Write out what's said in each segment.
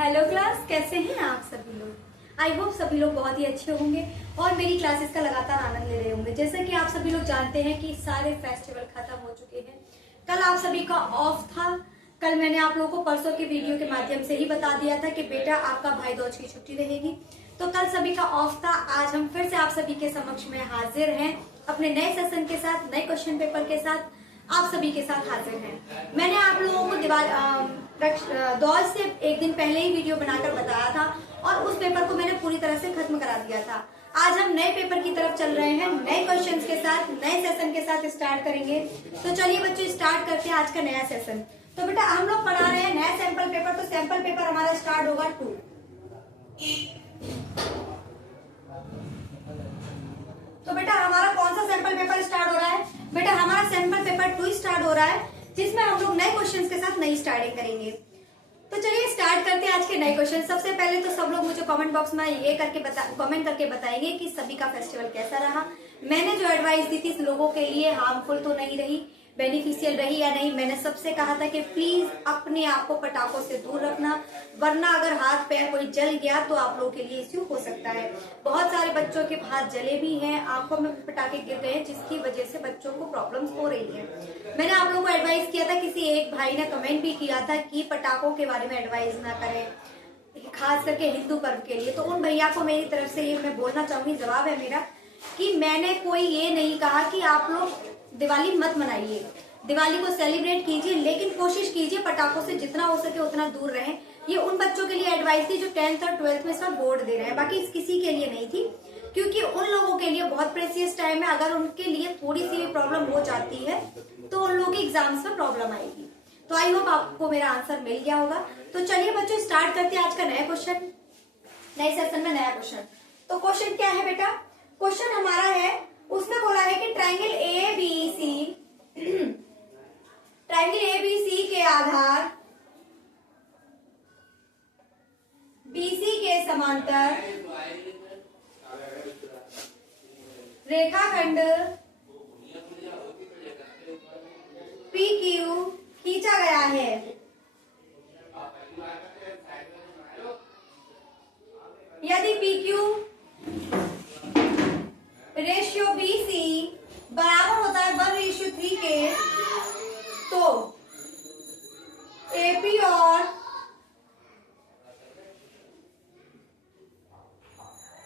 Hello class, कैसे हैं आप सभी लोग। आई होप सभी लोग बहुत ही अच्छे होंगे और मेरी क्लासेस का लगातार आनंद ले रहे होंगे। जैसे कि आप सभी लोग जानते हैं कि सारे फेस्टिवल खत्म हो चुके हैं। कल आप सभी का ऑफ था। कल मैंने आप लोगों को परसों की वीडियो के माध्यम से ही बता दिया था कि बेटा आपका भाई दूज की छुट्टी रहेगी। तो कल सभी का ऑफ था। आज हम फिर से आप सभी के समक्ष में हाजिर हैं अपने नए सेशन के साथ, नए क्वेश्चन पेपर के साथ आप सभी के साथ हाजिर हैं। मैंने आप लोगों को दौज से एक दिन पहले ही वीडियो बनाकर बताया था और उस पेपर को मैंने पूरी तरह से खत्म करा दिया था। आज हम नए पेपर की तरफ चल रहे हैं, नए क्वेश्चंस के साथ, नए सेशन के साथ स्टार्ट करेंगे। तो चलिए बच्चों, स्टार्ट करते हैं आज का नया सेशन। तो बेटा हम लोग पढ़ा रहे हैं नया सैंपल पेपर। तो सैंपल पेपर हमारा स्टार्ट होगा 2। तो बेटा हमारा कौन सा सैंपल पेपर स्टार्ट हो रहा है? बेटा हमारा सैंपल पेपर 2 स्टार्ट हो रहा है, जिसमें हम लोग नए क्वेश्चंस के साथ नई स्टार्टिंग करेंगे। तो चलिए स्टार्ट करते हैं आज के नए क्वेश्चन। सबसे पहले तो सब लोग मुझे कमेंट बॉक्स में ये कमेंट करके बताएंगे कि सभी का फेस्टिवल कैसा रहा। मैंने जो एडवाइस दी थी लोगों के लिए हार्मफुल तो नहीं रही, बेनिफिशियल रही या नहीं। मैंने सबसे कहा था कि प्लीज अपने आप को पटाखों से दूर रखना, वरना अगर हाथ पैर कोई जल गया तो आप लोगों के लिए इश्यू हो सकता है। बहुत सारे बच्चों के हाथ जले भी हैं, आंखों में पटाखे गिर गए हैं, जिसकी वजह से बच्चों को प्रॉब्लम्स हो रही है। मैंने आप लोगों को एडवाइस किया था, किसी एक भाई ने कमेंट भी किया था कि पटाखों के बारे में एडवाइस ना करें, खास करके हिंदू पर्व के लिए। तो उन भैया को मेरी तरफ से ये मैं बोलना चाहूंगी, जवाब है मेरा कि मैंने कोई ये नहीं कहा कि आप लोग दिवाली मत मनाइए, दिवाली को सेलिब्रेट कीजिए, लेकिन कोशिश कीजिए पटाखों से जितना हो सके उतना दूर रहें। ये उन बच्चों के लिए एडवाइस थी जो 10th और 12th में इस बार बोर्ड दे रहे हैं, बाकी किसी के लिए नहीं थी, क्योंकि उन लोगों के लिए बहुत प्रेशियस टाइम है। अगर उनके लिए थोड़ी सी भी प्रॉब्लम हो जाती है तो उन लोगों की एग्जाम्स में प्रॉब्लम आएगी। तो आई होप आपको मेरा आंसर मिल गया होगा। तो चलिए बच्चों स्टार्ट करते हैं आज का नया क्वेश्चन, नए सेशन में नया क्वेश्चन। तो क्वेश्चन क्या है बेटा? क्वेश्चन हमारा है, उसने बोला है कि ट्रायंगल ABC के आधार BC के समांतर रेखाखंड PQ खींचा गया है। यदि PQ रेशियो BC बराबर होता है 1:3 के, तो AP और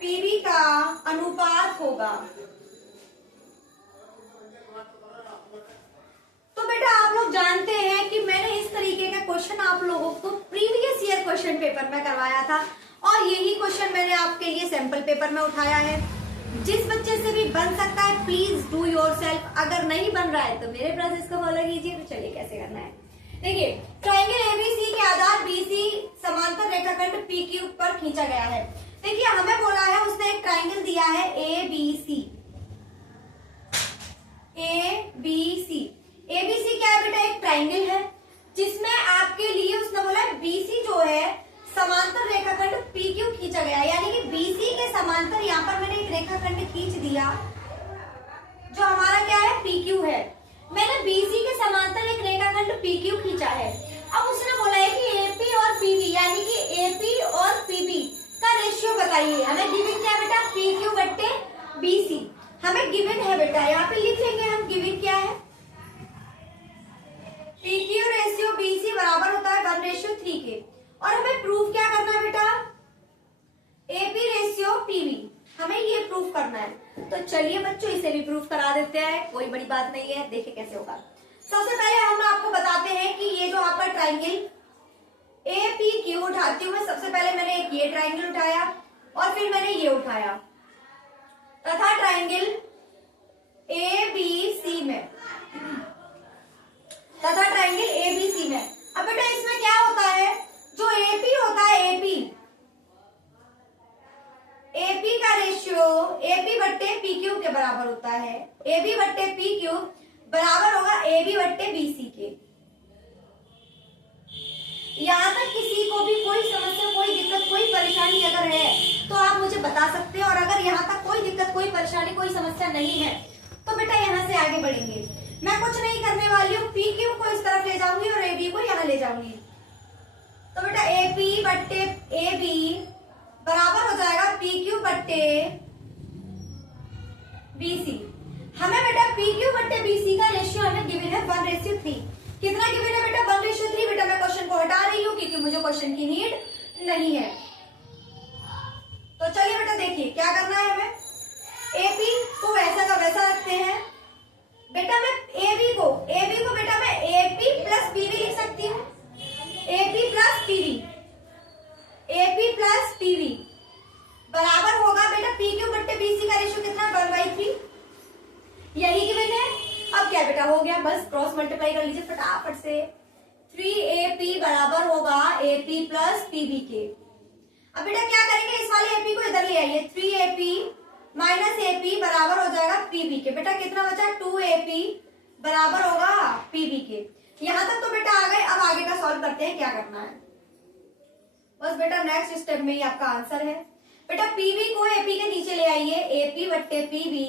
PB का अनुपात होगा। तो बेटा आप लोग जानते हैं कि मैंने इस तरीके का क्वेश्चन आप लोगों को प्रीवियस ईयर क्वेश्चन पेपर में करवाया था और यही क्वेश्चन मैंने आपके लिए सैंपल पेपर में उठाया है। जिस बच्चे से भी बन सकता है प्लीज डू योरसेल्फ। अगर नहीं बन रहा है तो मेरे प्रोसेस को फॉलो कीजिए। तो चलिए कैसे करना है, देखिए ट्रायंगल ABC के आधार BC समांतर रेखाखंड PQ पर खींचा गया है। देखिए हमें बोला है, उसने एक ट्रायंगल दिया है ABC क्या है बेटा? एक ट्रायंगल है जिसमें आपके लिए उसने बोला है BC जो है समांतर रेखाखंड PQ खींचा गया है, यानी कि BC के समांतर यहाँ पर मैंने एक रेखाखंड खींच दिया जो हमारा क्या है? PQ है। मैंने BC के समांतर एक रेखाखंड PQ खींचा है। अब उसने बोला है कि AP और PB, यानी कि AP और PB का रेशियो बताइए। हमें गिवन क्या है बेटा? PQ बट्टे BC हमें गिवन है बेटा। यहाँ पे लिख लेंगे हम गिवन क्या है। PQ रेशियो BC बराबर होता है 1:3 के, और हमें प्रूफ क्या करना है बेटा? AP रेशियो PB, हमें ये प्रूफ करना है। तो चलिए बच्चों इसे भी प्रूफ करा देते हैं, कोई बड़ी बात नहीं है। देखिए कैसे होगा। सबसे पहले हम आपको बताते हैं कि ये जो आपका ट्रायंगल APQ उठाती हूँ मैं। सबसे पहले मैंने एक ये ट्रायंगल उठाया और फिर मैंने ये उठाया, तथा ट्रायंगल ABC में अब बेटा इसमें क्या होता है? जो AP होता है, AP का रेशियो AP बट्टे PQ के बराबर होता है। AB बट्टे PQ बराबर होगा AB बट्टे BC के। यहाँ तक किसी को भी कोई समस्या, कोई दिक्कत, कोई परेशानी अगर है तो आप मुझे बता सकते हैं, और अगर यहाँ तक कोई दिक्कत, कोई परेशानी, कोई समस्या नहीं है तो बेटा यहाँ से आगे बढ़ेंगे। मैं कुछ नहीं करने वाली हूँ, PQ को इस तरफ ले जाऊंगी और AB को यहाँ ले जाऊंगी। तो बेटा AP बट्टे ए बी बराबर हो जाएगा पी क्यू बट्टे बी सी। हमें बेटा पी क्यू बट्टे बी सी का रेशियो हमें गिवन है 1:3। कितना गिवन है बेटा? 1:3। बेटा मैं क्वेश्चन को हटा रही हूँ क्योंकि मुझे क्वेश्चन की नीड नहीं है। तो चलिए बेटा देखिए क्या करना है हमें। एपी को वैसा का वैसा रखते हैं। बेटा मैं एबी को बेटा मैं एपी प्लस पीवी लिख सकती हूँ। एपी प्लस पीवी बराबर होगा बेटा पी क्यू बट्टे बीसी का रेशियो कितना? 1/3। यही गिवन है। अब क्या बेटा हो गया, बस क्रॉस मल्टीप्लाई कर लीजिए फटाफट से। 3AP बराबर होगा AP प्लस पीवी के। अब बेटा क्या करेंगे, इस वाले एपी को इधर ले आइए। 3AP माइनस एपी बराबर हो जाएगा पीवी के। बेटा कितना बचा? 2AP बराबर होगा पीवी के। यहां तक तो बेटा आ गए। अब आगे का सॉल्व करते हैं, क्या करना है। बस बेटा नेक्स्ट स्टेप में ही आपका आंसर है। बेटा पीवी को एपी के नीचे ले आइए। एपी बट्टे पीवी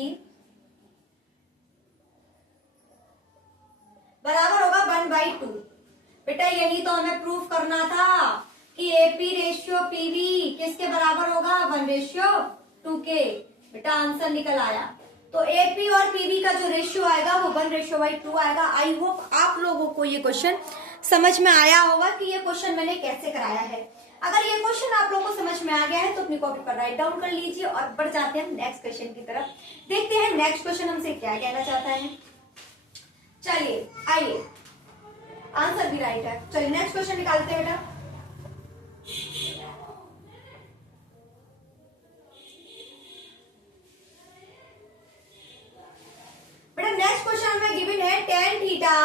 बराबर होगा 1/2। बेटा यही तो हमें प्रूफ करना था कि एपी रेशियो पीवी किसके बराबर होगा? 1:2 के। बेटा आंसर निकल आया। तो एपी और पीवी का जो रेशियो आएगा वो 1:2 आएगा। आई होप आप लोगों को ये क्वेश्चन समझ में आया होगा कि ये क्वेश्चन मैंने कैसे कराया है। अगर ये क्वेश्चन आप लोगों को समझ में आ गया है तो अपनी कॉपी पर राइट डाउन कर लीजिए और बढ़ जाते हैं नेक्स्ट क्वेश्चन की तरफ। देखते हैं नेक्स्ट क्वेश्चन हमसे क्या कहना चाहता है। चलिए आइए, आंसर भी राइट है। चलिए नेक्स्ट क्वेश्चन निकालते हैं बेटा। बेटा नेक्स्ट क्वेश्चन में गिवन है tan थीटा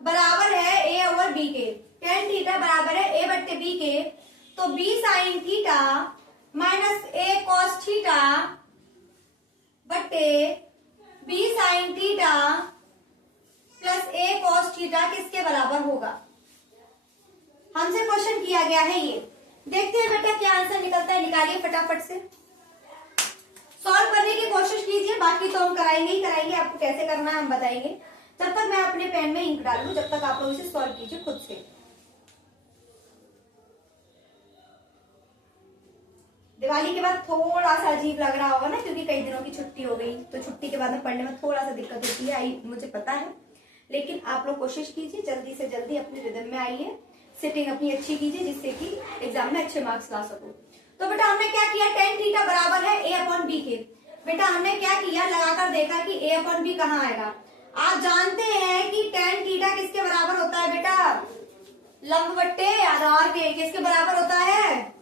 बराबर है a ओवर b के। tan थीटा बराबर है a बट्टे b के। तो b sine theta minus a cos theta बट्टे b sine theta plus a cos theta किसके बराबर होगा? हमसे क्वेश्चन किया गया है ये। देखते हैं बेटा क्या आंसर निकलता है। निकालिए फटाफट से, सॉल्व करने की कोशिश कीजिए। बाकी तो हम कराएंगे ही कराएंगे, आपको कैसे करना है हम बताएंगे। जब तक मैं अपने पेन में इंक डाल दूं, जब तक आप लोग इसे सॉल्व कीजिए खुद से। दिवाली के बाद थोड़ा सा अजीब लग रहा होगा ना, क्योंकि कई दिनों की छुट्टी हो गई, तो छुट्टी के बाद में पढ़ने में थोड़ा सा दिक्कत होती है, मुझे पता है। लेकिन आप लोग कोशिश कीजिए जल्दी से जल्दी अपने रिदम में आइए, सिटिंग अपनी अच्छी कीजिए जिससे कि एग्जाम में अच्छे मार्क्स ला सको। तो बेटा हमने क्या किया, tan थीटा बराबर है a अपॉन b के। बेटा हमने क्या किया, लगाकर देखा कि a अपॉन b कहाँ आएगा। आप जानते हैं कि tan थीटा किसके बराबर होता है बेटा? लंब बट्टे आधार के। किसके बराबर होता है?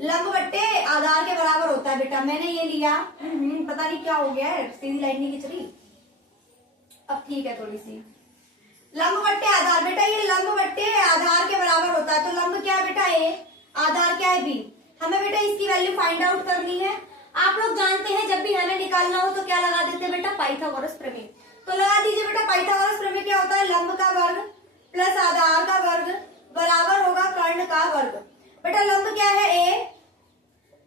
लंब बट्टे आधार के बराबर होता है। बेटा मैंने ये लिया, पता नहीं क्या हो गया है, सीधी लाइन नहीं खिंच रही। अब ठीक है थोड़ी सी। लंब बट्टे आधार, बेटा ये लंब बट्टे आधार के बराबर होता है। तो लंब क्या है बेटा? a, आधार क्या है b। हमें बेटा इसकी वैल्यू फाइंड आउट करनी है। आप लोग जानते हैं जब भी हमें निकालना हो तो क्या लगा देते हैं बेटा? पाइथागोरस प्रमेय। तो लगा दीजिए बेटा, पाइथागोरस प्रमेय क्या होता है? लंब का वर्ग प्लस आधार का वर्ग बराबर होगा कर्ण का वर्ग। बेटा लंब क्या है? a,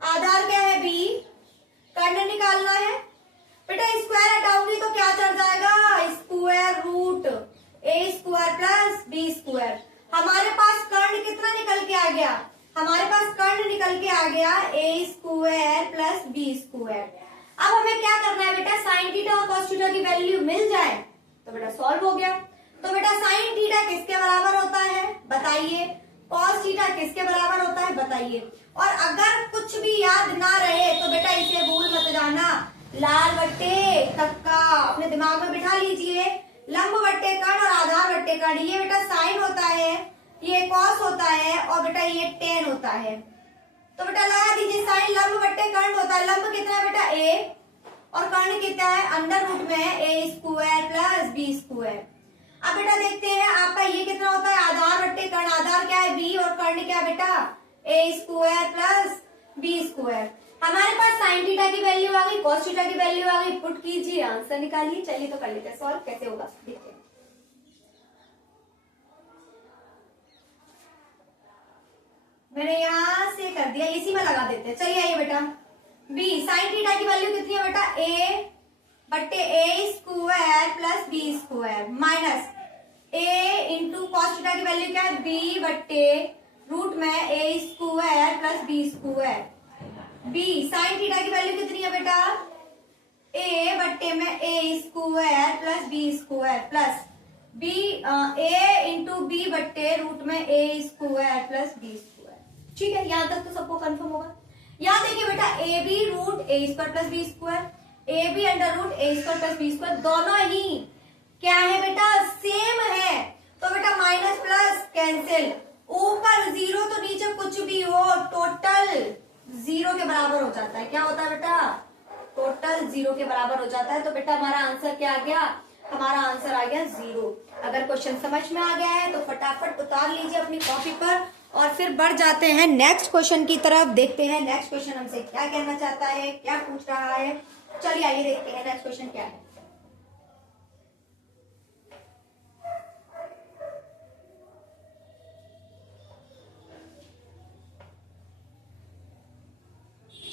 आधार क्या है? b, कर्ण निकालना है। बेटा स्क्वायर हटाऊंगी तो क्या चढ़ जाएगा? Square root a square plus b square. हमारे पास कर्ण कितना निकल के आ गया? हमारे पास कर्ण निकल के आ गया a square plus b square. अब हमें क्या करना है बेटा? साइन थीटा और कॉस थीटा की वैल्यू मिल जाए तो बेटा सॉल्व हो गया। तो बेटा साइन थीटा किसके बराबर होता है बताइए? कॉस थीटा किसके बराबर होता है बताइए? और अगर कुछ भी याद ना रहे तो बेटा इसे भूल मत जाना, लाल बट्टे तक्का अपने दिमाग में बिठा लीजिए। लंब बट्टे कर्ण और आधार बट्टे कर्ण, ये बेटा साइन होता है, ये कॉस होता है और बेटा ये टेन होता है। तो बेटा लगा दीजिए, साइन लंब बट्टे कर्ण होता है। लंब कितना है बेटा? a, और कर्ण कितना है? अंडर रूट में है a square plus b square. अब बेटा देखते हैं आपका ये कितना होता है? आधार बट्टे कर्ण। आधार क्या है? b, और कर्ण क्या है बेटा? a square plus b square. हमारे पास साइन थीटा की वैल्यू आ गई, कॉस थीटा की वैल्यू आ गई। पुट कीजिए, आंसर निकालिए। चलिए तो कर लेते हैं सॉल्व, कैसे होगा देखते हैं। मैंने यहां से कर दिया, इसी में लगा देते हैं। चलिए आइए बेटा, b साइन थीटा की वैल्यू कितनी है बेटा? a बट्टे a square plus b square minus a into cos theta की वैल्यू क्या है? b बट्टे रूट में में A square plus B square. B sine theta की वैल्यू कितनी है बेटा, ए बट्टे में A square plus B square plus B A into B बट्टे रूट में A square plus B square. ठीक है, यहां तक तो सबको कंफर्म होगा। यहां देखिए बेटा A B root A square plus B square, A B under root A square plus B square, दोनों ही क्या है बेटा, सेम है। तो बेटा माइनस प्लस कैंसिल, ऊपर जीरो तो नीचे कुछ भी हो, टोटल जीरो के बराबर हो जाता है। क्या होता है बेटा, टोटल जीरो के बराबर हो जाता है। तो बेटा हमारा आंसर क्या आ गया, हमारा आंसर आ गया जीरो। अगर क्वेश्चन समझ में आ गया है तो फटाफट उतार लीजिए अपनी कॉपी पर और फिर बढ़ जाते हैं नेक्स्ट क्वेश्चन की तरफ। देखते हैं नेक्स्ट क्वेश्चन हमसे क्या कहना चाहता है, क्या पूछ रहा है। चलिए आइए देखते हैं नेक्स्ट क्वेश्चन क्या है।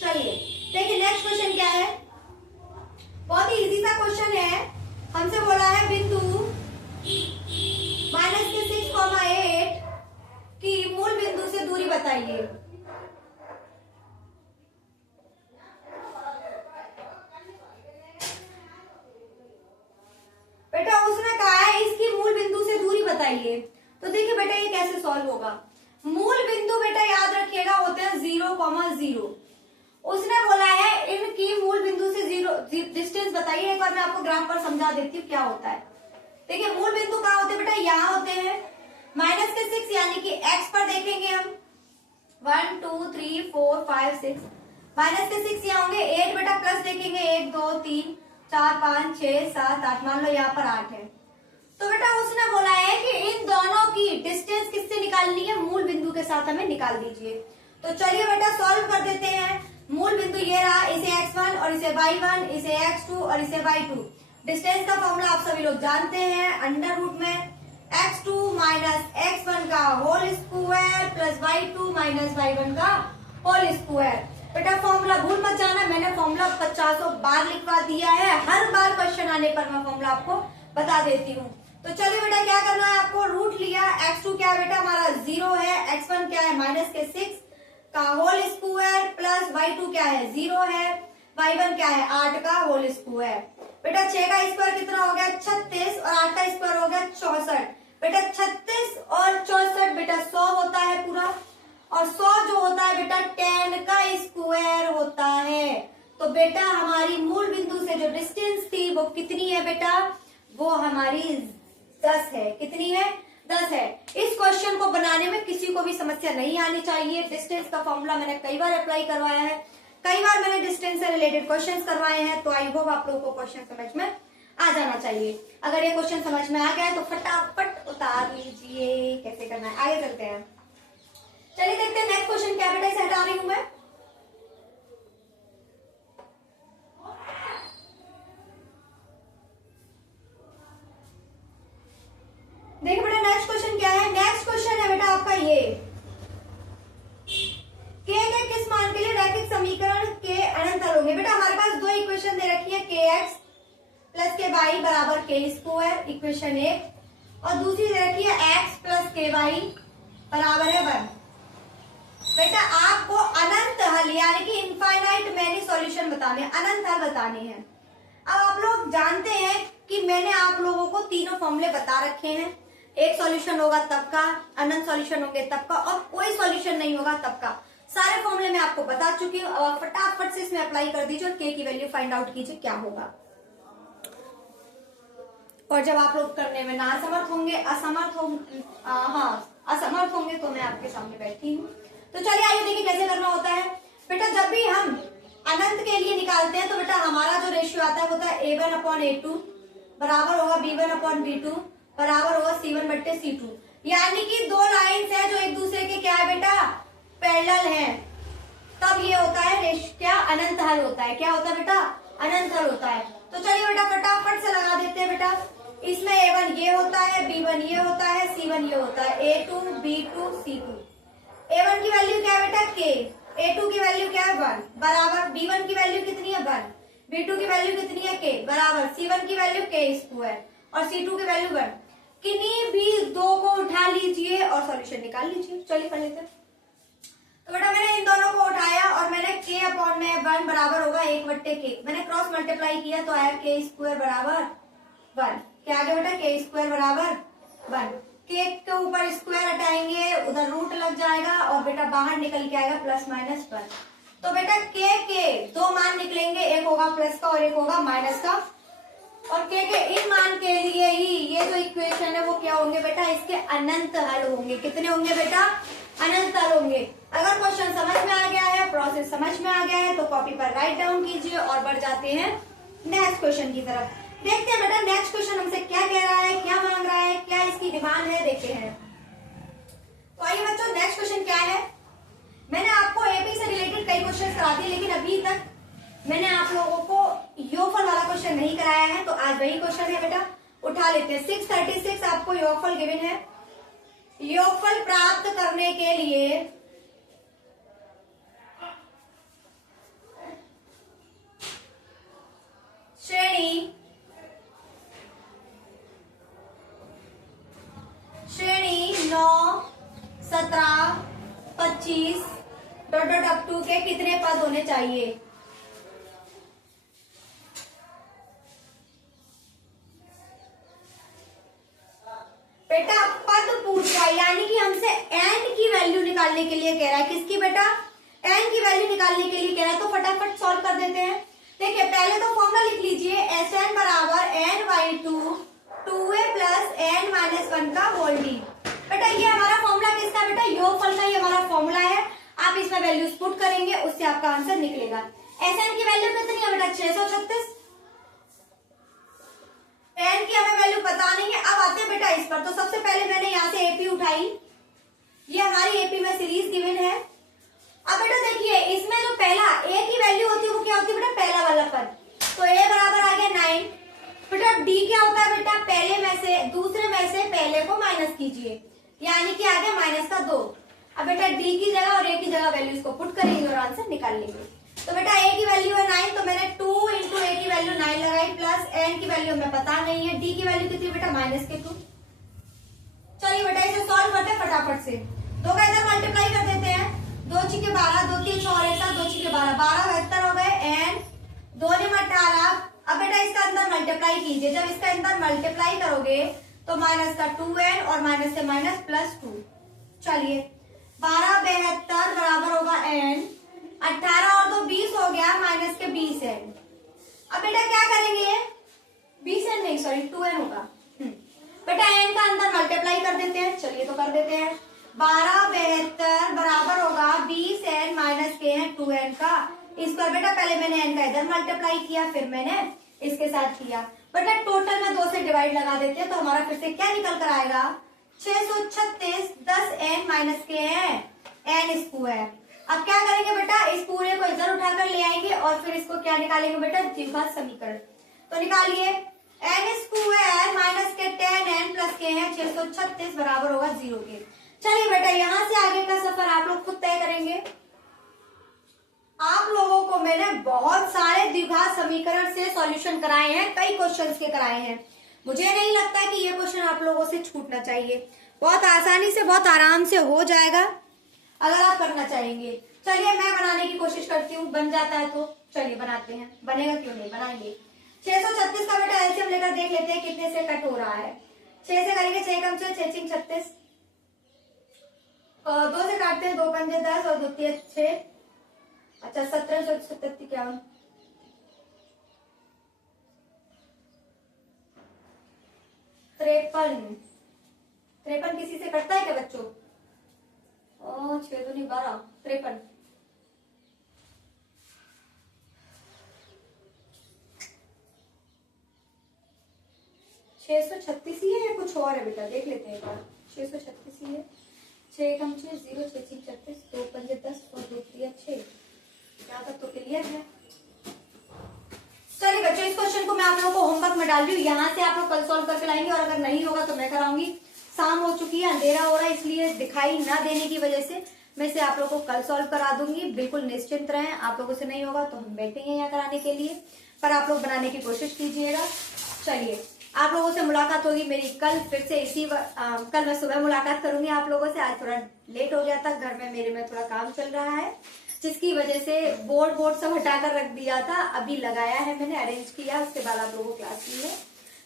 चलिए देखिए नेक्स्ट क्वेश्चन क्या है, बहुत ही इजी सा क्वेश्चन है। हमसे बोला है बिंदु -6,8 की मूल बिंदु से दूरी बताइए। बेटा उसने कहा है इसकी मूल बिंदु से दूरी बताइए। तो देखिए बेटा ये कैसे सॉल्व होगा। मूल बिंदु बेटा याद रखिएगा होते हैं 0,0। उसने बोला है इनकी मूल बिंदु से जीरो डिस्टेंस बताइए। एक बार मैं आपको ग्राफ पर समझा देती हूँ क्या होता है। देखिए मूल बिंदु कहाँ होते हैं बेटा, यहाँ होते हैं। -6 यानी कि x पर देखेंगे हम 1 2 3 4 5 6, -6 यहाँ होंगे। 8 बेटा प्लस देखेंगे 1 2 3 4 5 6 7 8, मान लो यहाँ पर 8 है। तो बेटा उसने बोला है कि इन दोनों की डिस्टेंस किससे निकालनी है, मूल बिंदु के साथ हमें निकाल दीजिए। तो चलिए बेटा सॉल्व कर देते हैं। मूल बिंदु ये रहा, इसे x1 और इसे y1, इसे x2 और इसे y2। डिस्टेंस का फॉर्मूला आप सभी लोग जानते हैं, अंडर रूट में x2 माइनस x1 का whole square plus y2 minus y1 का होल स्क्वायर। बेटा फॉर्मूला भूल मत जाना, मैंने फॉर्मूला 50 बार लिखवा दिया है। हर बार क्वेश्चन आने पर मैं फॉर्मूला आपको बता देती हूँ। तो चलिए बेटा क्या करना है आपको, रूट लिया, x2 क्या है बेटा हमारा 0 है, x1 क्या है -6 का होल स्क्वायर प्लस y2 क्या है 0 है, y1 क्या है 8 का होल स्क्वायर। बेटा 6 का स्क्वायर कितना हो गया 36 और 8 का स्क्वायर हो गया 64। बेटा 36 और 64 बेटा 100 होता है पूरा, और 100 जो होता है बेटा 10 का स्क्वायर होता है। तो बेटा हमारी मूल बिंदु से जो डिस्टेंस थी वो कितनी है बेटा, वो हमारी 10 है। कितनी है, 10 है। इस क्वेश्चन को बनाने में किसी को भी समस्या नहीं आनी चाहिए। डिस्टेंस का फॉर्मूला मैंने कई बार अप्लाई करवाया है, कई बार मैंने डिस्टेंस से रिलेटेड क्वेश्चंस करवाए हैं। तो आई होप आप लोगों को क्वेश्चन समझ में आ जाना चाहिए। अगर ये क्वेश्चन समझ में आ गया है तो फटाफट उतार लीजिए। कैसे करना है आगे चलते हैं। चलिए देखते हैं नेक्स्ट क्वेश्चन क्या बेटा, इसे हटा रही हूं मैं। देखिए बेटा नेक्स्ट क्वेश्चन क्या है, नेक्स्ट क्वेश्चन है बेटा आपका ये, के किस मान के लिए रैखिक समीकरण के अनंत हल होंगे। बेटा हमारे पास दो इक्वेशन दे रखी है, के एक्स प्लस के वाई बराबर के स्क्वायर, इक्वेशन 1, और दूसरी दे रखी है एक्स प्लस के वाई बराबर है 1। बेटा आपको अनंत हल यानी कि इनफाइनाइट मैनी सॉल्यूशन बताने, अनंत हल बताने हैं। अब आप लोग जानते हैं कि मैंने आप लोगों को तीनों फॉर्मूले बता रखे हैं। एक सॉल्यूशन होगा तब का, अनंत सॉल्यूशन होंगे तब का, और कोई सॉल्यूशन नहीं होगा तब का। सारे फॉर्मूले मैं आपको बता चुकी हूँ। अब फटाफट से इसमें अप्लाई कर दीजिए और के की वैल्यू फाइंड आउट कीजिए क्या होगा। और जब आप लोग करने में ना असमर्थ होंगे, असमर्थ होंगे तो मैं आपके सामने बैठी हूँ। तो चलिए आइए देखिए कैसे करना होता है। बेटा जब भी हम अनंत के लिए निकालते हैं तो बेटा हमारा जो रेशियो आता है वो होता है a1/a2 बराबर होगा b1/b2 बराबर होगा c1/c2। यानी कि दो लाइंस है जो एक दूसरे के क्या है बेटा, पैरेलल है। तब ये होता है क्या, अनंत हल होता है। क्या होता है बेटा, अनंत हल होता है। तो चलिए बेटा फटाफट से लगा देते हैं। बेटा इसमें a1 ये होता है, b1 ये होता है, c1 ये होता है, a2 b2 c2। a1 की वैल्यू क्या है बेटा k, a2 की वैल्यू क्या है 1 बराबर b1 की वैल्यू कितनी है 1, b2 की वैल्यू कितनी है k बराबर c1 की वैल्यू k स्क्वायर और c2 की वैल्यू 1। किन्हीं भी दो को उठा लीजिए और सॉल्यूशन निकाल लीजिए। चलिए कर लेते हैं। अपॉन में 1 बराबर होगा 1/k। मैंने क्रॉस मल्टीप्लाई किया तो आया k स्क्वायर बराबर 1। क्या आ गया बेटा? k स्क्वायर बराबर 1। k के ऊपर स्क्वायर हटाएंगे, उधर रूट लग जाएगा और बेटा बाहर निकल के आएगा +-1। तो बेटा k के दो मान निकलेंगे, एक होगा प्लस का और एक होगा माइनस का। और k के इन मान के लिए ही ये जो इक्वेशन है वो क्या होंगे बेटा? इसके अनंत हल होंगे। कितने होंगे बेटा? अनंत हल होंगे। अगर क्वेश्चन समझ में आ गया है, प्रोसेस समझ में आ गया है तो कॉपी पर राइट डाउन कीजिए और बढ़ जाते हैं नेक्स्ट क्वेश्चन की तरफ। देखते हैं बेटा नेक्स्ट क्वेश्चन हमसे क्या कह रहा है, क्या मांग रहा है, क्या इसकी डिमांड है, देखते हैं। तो आइए बच्चों, नेक्स्ट क्वेश्चन क्या है। मैंने आपको एपी से रिलेटेड कई क्वेश्चन करा दिए, लेकिन अभी तक मैंने आप लोगों को योगफल वाला क्वेश्चन नहीं कराया है, तो आज वही क्वेश्चन है बेटा, उठा लेते हैं। 636 आपको योगफल गिवन है। योगफल प्राप्त करने के लिए श्रेणी 9, 17, 25 अप टू के कितने पद होने चाहिए? बेटा पद पूछ रहा है, यानी कि हमसे n की वैल्यू निकालने के लिए कह रहा है। किसकी बेटा? n की वैल्यू निकालने के लिए कह रहा है। तो फटाफट सॉल्व कर देते हैं। देखिए पहले तो फॉर्मूला लिख लीजिए, Sn बराबर n/2 2a प्लस n-1 का होल डी। बेटा ये हमारा फॉर्मूला किसका? बेटा योगफल का ये हमारा फॉर्मूला है। आप इसमें वैल्यूज पुट करेंगे, उससे आपका आंसर निकलेगा। Sn की वैल्यू कितनी है बेटा? 636। n की हमें वैल्यू पता नहीं है। अब आते हैं बेटा इस पर। तो सबसे पहले मैंने यहाँ से एपी उठाई, ये हमारी एपी में सीरीज गिवन है। अब बेटा देखिए इसमें जो पहला a की वैल्यू होती है वो क्या होती है बेटा? पहला वाला पद। तो a बराबर आ गया 9। बेटा d क्या होता है बेटा? पहले में से दूसरे में से पहले को माइनस कीजिए, यानी कि आ गया -2। अब बेटा d की जगह और a की जगह वैल्यूज को पुट करेंगे और आंसर निकाल लेंगे। तो बेटा a की वैल्यू है 9, तो मैंने 2 इंटू a की वैल्यू 9 लगाई, प्लस n की वैल्यू हमें पता नहीं है, d की वैल्यू कितनी बेटा? -2। चलिए बेटा इसे सॉल्व करते हैं फटाफट से। 2 का इधर मल्टीप्लाई कर देते हैं, 2 × 12, 2 3 6 और 1 7, 2 × 12, 12 72 हो गए, n 2 × 18। अब बेटा इसका अंदर मल्टीप्लाई कीजिए, जब इसका अंदर मल्टीप्लाई करोगे तो माइनस का 2n और माइनस से माइनस +2। चलिए 12 72 बराबर होगा n, 18 और 2 20 हो गया, माइनस के 20n। अब बेटा क्या करेंगे? 20n नहीं सॉरी 2n होगा। बेटा n का अंदर मल्टीप्लाई कर देते हैं। चलिए तो कर देते हैं। 12 72 बराबर होगा 20n माइनस के है 2n का इस पर। बेटा पहले मैंने n का इधर मल्टीप्लाई किया, फिर मैंने इसके साथ किया। बेटा टोटल में 2 से डिवाइड लगा देते हैं, तो हमारा फिर से क्या निकल कर आएगा? 636 10n माइनस के है n स्क्वायर। अब क्या करेंगे बेटा? इस पूरे को इधर उठाकर ले आएंगे और फिर इसको क्या निकालेंगे बेटा? द्विघात समीकरण। तो निकालिए, n स्क्वायर माइनस के 10n प्लस के है 636 बराबर होगा 0 के। चलिए बेटा यहाँ से आगे का सफर आप लोग खुद तय करेंगे। आप लोगों को मैंने बहुत सारे द्विघात समीकरण से सॉल्यूशन कराए हैं, कई क्वेश्चंस के कराए हैं। मुझे नहीं लगता कि ये क्वेश्चन आप लोगों से छूटना चाहिए। बहुत आसानी से, बहुत आराम से हो जाएगा अगर आप करना चाहेंगे। चलिए मैं बनाने की कोशिश करती हूँ, बन जाता है तो चलिए बनाते हैं। बनेगा क्यों नहीं, बनाएंगे। 636 का बेटा एलसीएम लेकर देख लेते हैं कितने से कट हो रहा है। 6 से करेंगे, 6 कम 6 6 36, 2 से काटते हैं, 2 पंजे 10 और 2 3 6। अच्छा 17 77 क्या 53 किसी से कटता है क्या बच्चों? 6 दूनी 12 53। छह 636 ही है या कुछ और है बेटा? देख लेते हैं एक बार। 636 ही है। 6 कम 6 0 6 6 36, 2 पंजे 10 और 2 3 6। यहाँ तक तो क्लियर है। चलिए बच्चों इस क्वेश्चन को मैं आप लोगों को होमवर्क में डाल रही हूँ, यहाँ से आप लोग कल सॉल्व करके लाएंगे और अगर नहीं होगा तो मैं कराऊंगी। शाम हो चुकी है, अंधेरा हो रहा है, इसलिए दिखाई ना देने की वजह से मैं इसे आप लोगों को कल सॉल्व करा दूंगी। बिल्कुल निश्चिंत रहें, आप लोगों से नहीं होगा तो हम बैठेंगे यहाँ कराने के लिए, पर आप लोग बनाने की कोशिश कीजिएगा। चलिए आप लोगों से मुलाकात होगी मेरी कल, फिर से कल मैं सुबह मुलाकात करूंगी आप लोगों से। आज थोड़ा लेट हो गया था, घर में मेरे में थोड़ा काम चल रहा है। जिसकी वजह से बोर्ड सब हटाकर रख दिया था, अभी लगाया है मैंने, अरेंज किया, उसके बाद आप लोगों को क्लास की है।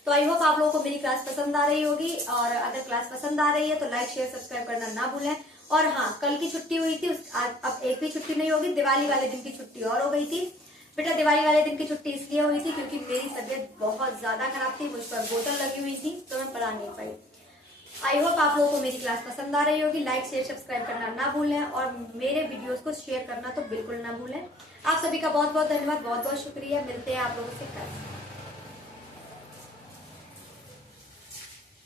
तो आई होप आप लोगों को मेरी क्लास पसंद आ रही होगी, और अगर क्लास पसंद आ रही है तो लाइक शेयर सब्सक्राइब करना ना भूलें। और हाँ, कल की छुट्टी हुई थी, अब एक भी छुट्टी नहीं होगी, दिवाली वाले दिन की छुट्टी और हो गई थी। बेटा दिवाली वाले दिन की छुट्टी इसलिए हुई थी क्योंकि मेरी तबीयत बहुत ज्यादा खराब थी, मुझ पर बोतल लगी हुई थी, तो मैं पढ़ा नहीं पाई। आई होप आप लोगों को मेरी क्लास पसंद आ रही होगी। लाइक शेयर सब्सक्राइब करना ना भूलें, और मेरे वीडियोस को शेयर करना तो बिल्कुल ना भूलें। आप सभी का बहुत बहुत धन्यवाद, बहुत बहुत शुक्रिया। मिलते हैं आप लोगों से कल।